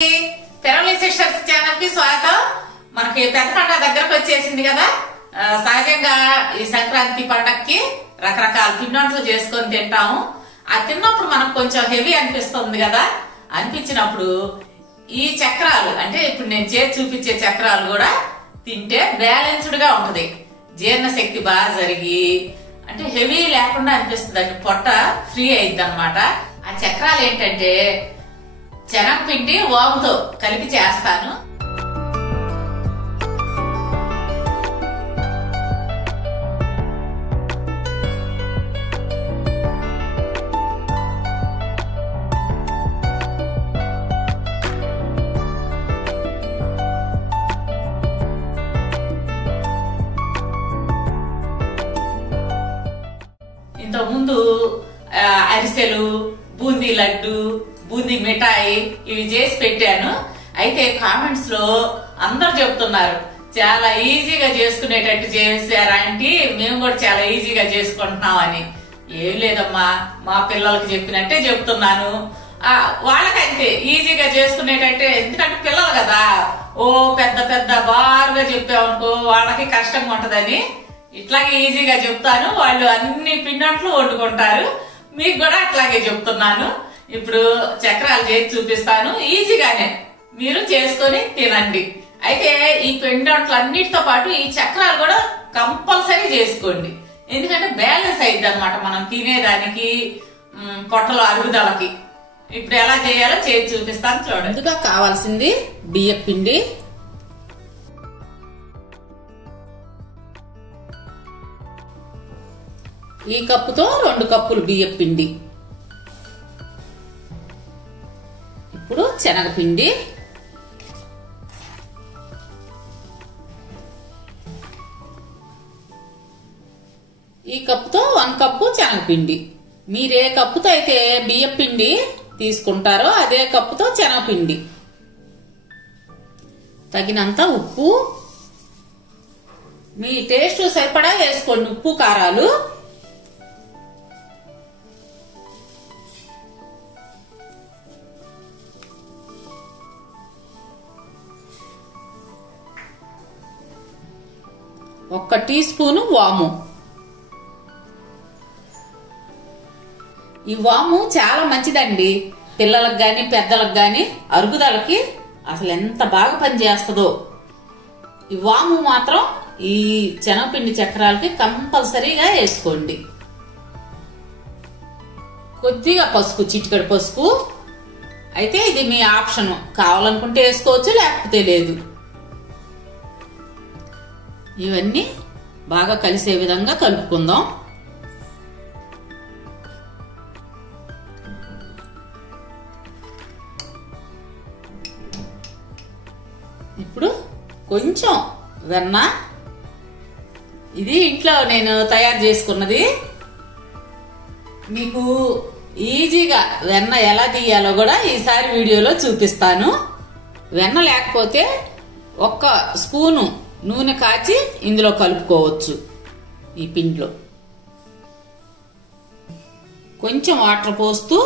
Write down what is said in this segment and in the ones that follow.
తెరవలి sisters channel కి స్వాగతం. మనకి పెద్ద పండుగ దగ్గరకు వచ్చేసింది కదా. సహజంగా ఈ సంక్రాంతి పండగకి రకరకాల పిండి చేసుకొని తింటాము. ఆ తిన్నప్పుడు మనకు కొంచెం హెవీ అనిపిస్తుంది కదా. అనిపించినప్పుడు ఈ చక్రాలు అంటే ఇప్పుడు నేను చేసి చూపించే చక్రాలు కూడా తింటే బ్యాలెన్స్డ్ గా ఉంటది. జీర్ణశక్తి బాగా జరిగి అంటే హెవీ లేకుండా అనిపిస్తుంది. అంటే పొట్ట ఫ్రీ అయింది అనమాట. ఆ చక్రాలు ఏంటంటే శనగపిండి వాముతో కలిపి చేస్తాను. ఇంతకు ముందు అరిసెలు, బూందీ లడ్డు, బూందీ మిఠాయి ఇవి చేసి పెట్టాను. అయితే కామెంట్స్ లో అందరు చెప్తున్నారు చాలా ఈజీగా చేసుకునేటట్టు చేశారా అంటే మేము కూడా చాలా ఈజీగా చేసుకుంటున్నాం అని. ఏం లేదమ్మా, మా పిల్లలకి చెప్పినట్టే చెప్తున్నాను. వాళ్ళకంతే ఈజీగా చేసుకునేటట్టే. ఎందుకంటే పిల్లలు కదా, ఓ పెద్ద పెద్ద బారుగా చెప్పామనుకో వాళ్ళకి కష్టంగా ఉంటదని ఇట్లాగే ఈజీగా చెప్తాను. వాళ్ళు అన్ని పిండంట్లు వండుకుంటారు. మీకు కూడా అట్లాగే చెప్తున్నాను. ఇప్పుడు చక్రాలు చేసి చూపిస్తాను. ఈజీగానే మీరు చేసుకొని తినండి. అయితే ఈ పిండంట్లు అన్నిటితో పాటు ఈ చక్రాలు కూడా కంపల్సరీ చేసుకోండి. ఎందుకంటే బ్యాలెన్స్ అయింది అనమాట మనం తినేదానికి, పొట్టలో అరుగుదలకి. ఇప్పుడు ఎలా చేయాలో చేసి చూపిస్తాను చూడండి. ముందుగా కావాల్సింది బియ్యం పిండి. ఈ కప్పుతో 2 కప్పులు బియ్యం పిండి. ఇప్పుడు శనగపిండి, ఈ కప్పుతో 1 కప్పు శనగపిండి. మీరు ఏ కప్పుతో అయితే బియ్యం పిండి తీసుకుంటారో అదే కప్పుతో శనగపిండి. తగినంత ఉప్పు, మీ టేస్ట్ సరిపడా వేసుకోండి ఉప్పు కారాలు. ఒక టీ స్పూను వాము. ఈ వాము చాలా మంచిదండి. పిల్లలకు గాని పెద్దలకు గాని అరుగుదలకి అసలు ఎంత బాగా పనిచేస్తుందో. ఈ వాము మాత్రం ఈ శనగపిండి చక్రాలకి కంపల్సరీగా వేసుకోండి. కొద్దిగా పసుపు, చిటికెడు పసుపు. అయితే ఇది మీ ఆప్షన్, కావాలనుకుంటే వేసుకోవచ్చు లేకపోతే లేదు. ఇవన్నీ బాగా కలిసే విధంగా కలుపుకుందాం. ఇప్పుడు కొంచెం వెన్న. ఇది ఇంట్లో నేను తయారు చేసుకున్నది. మీకు ఈజీగా వెన్న ఎలా తీయాలో కూడా ఈసారి వీడియోలో చూపిస్తాను. వెన్న లేకపోతే 1 స్పూను నూనె కాచి ఇందులో కలుపుకోవచ్చు. ఈ పిండిలో కొంచెం వాటర్ పోస్తూ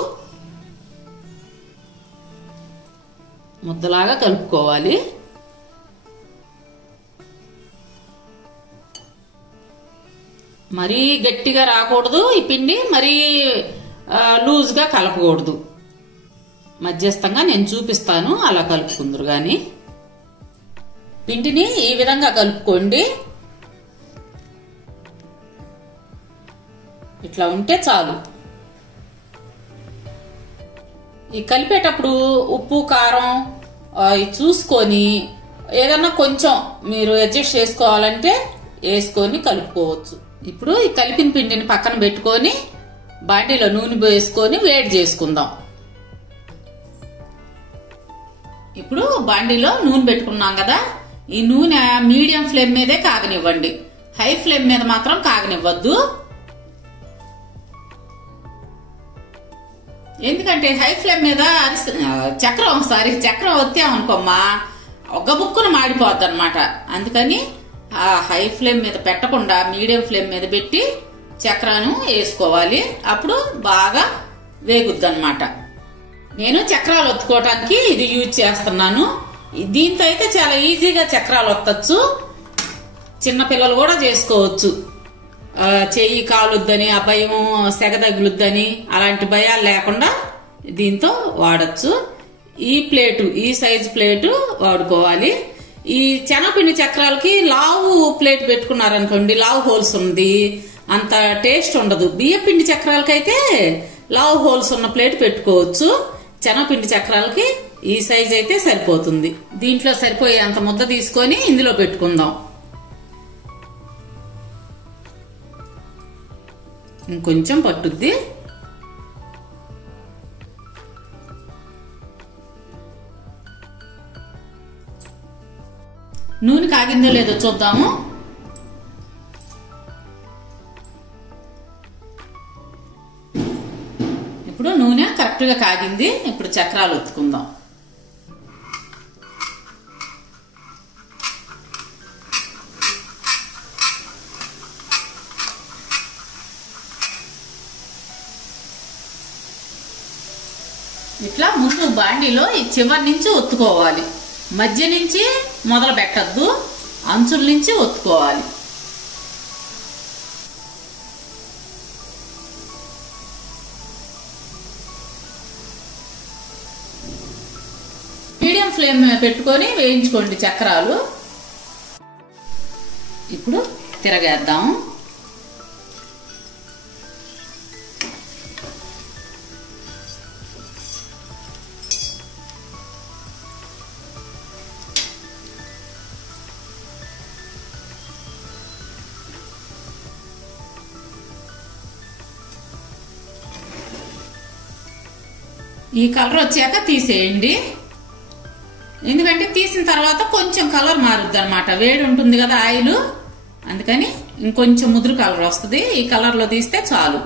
ముద్దలాగా కలుపుకోవాలి. మరీ గట్టిగా రాకూడదు ఈ పిండి, మరీ లూజ్గా కలపకూడదు. మధ్యస్థంగా నేను చూపిస్తాను, అలా కలుపుకుందరు గాని. పిండిని ఈ విధంగా కలుపుకోండి. ఇట్లా ఉంటే చాలు. ఈ కలిపేటప్పుడు ఉప్పు కారం చూసుకొని ఏదన్నా కొంచెం మీరు అడ్జస్ట్ చేసుకోవాలంటే వేసుకొని కలుపుకోవచ్చు. ఇప్పుడు ఈ కలిపిన పిండిని పక్కన పెట్టుకొని బాండీలో నూనె వేసుకొని వేడి చేసుకుందాం. ఇప్పుడు బాండీలో నూనె పెట్టుకున్నాం కదా. ఈ నూనె మీడియం ఫ్లేమ్ మీదే కాగనివ్వండి. హై ఫ్లేమ్ మీద మాత్రం కాగనివ్వద్దు. ఎందుకంటే హై ఫ్లేమ్ మీద చక్రం వచ్చామనుకోమ్మా ఒక బుక్కును మాడిపోద్ది అనమాట. అందుకని హై ఫ్లేమ్ మీద పెట్టకుండా మీడియం ఫ్లేమ్ మీద పెట్టి చక్రాను వేసుకోవాలి. అప్పుడు బాగా వేగుద్ది అన్నమాట. నేను చక్రాలు ఒత్తుకోవటానికి ఇది యూజ్ చేస్తున్నాను. దీంతో అయితే చాలా ఈజీగా చక్రాలు ఒత్తచ్చు. చిన్నపిల్లలు కూడా చేసుకోవచ్చు. చెయ్యి కాలుద్దని, ఆ భయం సెగ తగులుద్దని అలాంటి భయాలు లేకుండా దీంతో వాడచ్చు. ఈ ప్లేటు, ఈ సైజు ప్లేటు వాడుకోవాలి. ఈ శనగపిండి చక్రాలకి లావు ప్లేట్ పెట్టుకున్నారనుకోండి, లావు హోల్స్ ఉంది, అంత టేస్ట్ ఉండదు. బియ్యపిండి చక్రాలకైతే లావు హోల్స్ ఉన్న ప్లేట్ పెట్టుకోవచ్చు. శనగపిండి చక్రాలకి ఈ సైజ్ అయితే సరిపోతుంది. దీంట్లో సరిపోయే అంత ముద్ద తీసుకొని ఇందులో పెట్టుకుందాం. ఇంకొంచెం పట్టుద్ది. నూనె కాగిందో లేదో చూద్దాము. ఇప్పుడు నూనె కరెక్ట్ గా కాగింది. ఇప్పుడు చక్రాలు ఒత్తుకుందాం. ఇట్లా ముందు బాండీలో ఈ చివరి నుంచి ఒత్తుకోవాలి. మధ్య నుంచి మొదలు పెట్టద్దు, అంచుల నుంచి ఒత్తుకోవాలి. మీడియం ఫ్లేమ్ పెట్టుకొని వేయించుకోండి చక్రాలు. ఇప్పుడు తిరగేద్దాం. ఈ కలర్ వచ్చాక తీసేయండి. ఎందుకంటే తీసిన తర్వాత కొంచెం కలర్ మారుద్ది అనమాట. వేడి ఉంటుంది కదా ఆయిల్, అందుకని ఇంకొంచెం ముదురు కలర్ వస్తుంది. ఈ కలర్ లో తీస్తే చాలు.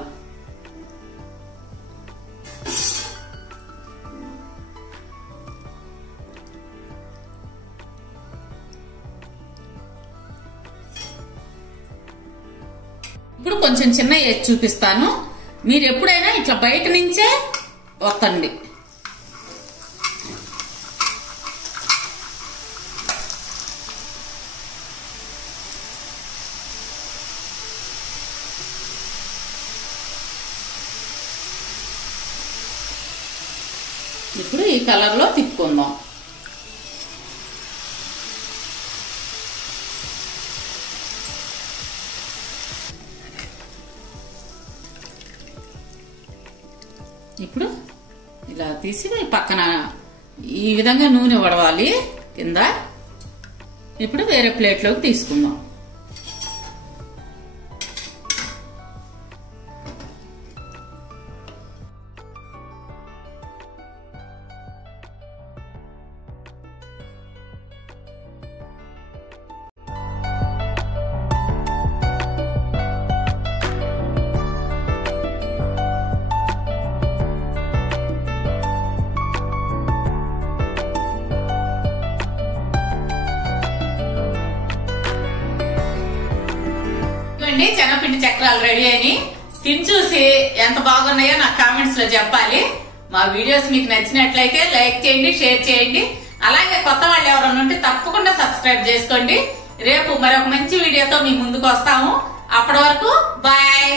ఇప్పుడు కొంచెం చిన్న వేసి చూపిస్తాను. మీరు ఎప్పుడైనా ఇట్లా బయట నుంచే ఒత్తండి. ఇప్పుడు ఈ కలర్ లో తిప్పుకుందాం. ఇప్పుడు ఇలా తీసి పక్కన ఈ విధంగా నూనె వడవాలి కింద. ఇప్పుడు వేరే ప్లేట్లోకి తీసుకుందాం. శనగపిండి చక్రాలు రెడీ అయినాయి. తిని చూసి ఎంత బాగున్నాయో నాకు కామెంట్స్ లో చెప్పాలి. మా వీడియోస్ మీకు నచ్చినట్లయితే లైక్ చేయండి, షేర్ చేయండి. అలాగే కొత్త వాళ్ళు ఎవరైనా ఉంటే తప్పకుండా సబ్స్క్రైబ్ చేసుకోండి. రేపు మరొక మంచి వీడియోతో మీ ముందుకు వస్తాము. అప్పటి వరకు బాయ్.